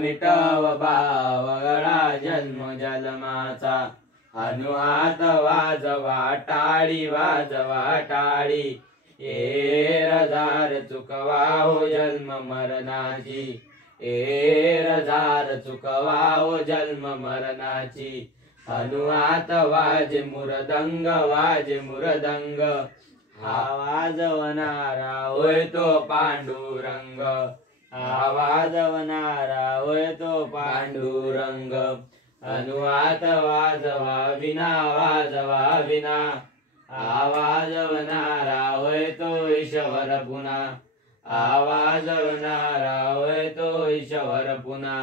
मिटव बावगळा जन्म जन्माचा अनुहात वाजवा टाळी एरजार चुकवा हो जन्म मरणाची एरजार चुकवा हो जन्म मरणाची अनुहात वाजे मुरदंग हा वाजवणारा होय तो पांडुरंग वाजवणारा होय तो पांडुरंग अनुहात वाजवा विना वाजवणारा होय तो ईश्वर पुन्हा वाजवणारा होय तो ईश्वर पुन्हा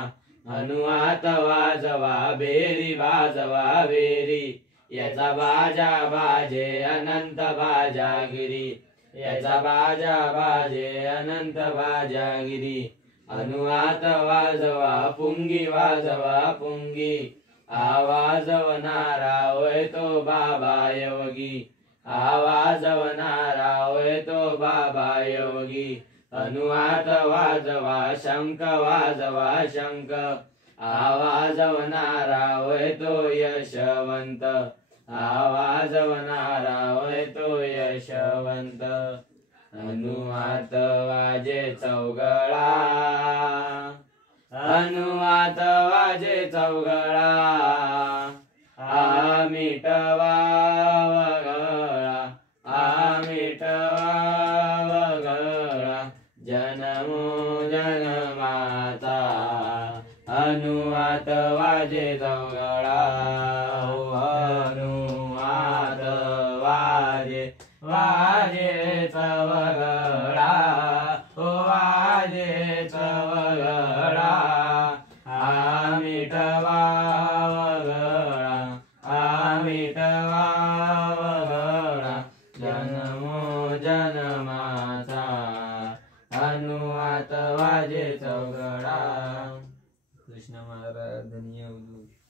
अनुहात वाजवा बेरी याचा बाजा बाजे अनंत बाजागिरी याचा बाजा बाजे अनंत बाजागिरी अनुहात वाजवा पुंगी आवाजवणारा होय तो बाबा योगी आवाजवणारा होय तो बाबा योगी अनुहात वाजवा शंख आवाजवणारा होय तो यशवंत आवाजवणारा होय तो यशवंत अनुहात वाजे चौगळा अनुहात वाजे चौगळा मिटवा वगळा जन्मो जन्माचा अनुहात वाजे चौगळा अनुहात वाजे चौगळा वाजे चौगळा मिटवा वगळा जन्मो जन्माचा अनुहात वाजे चौगळा. कृष्ण महाराज धन्यवाद.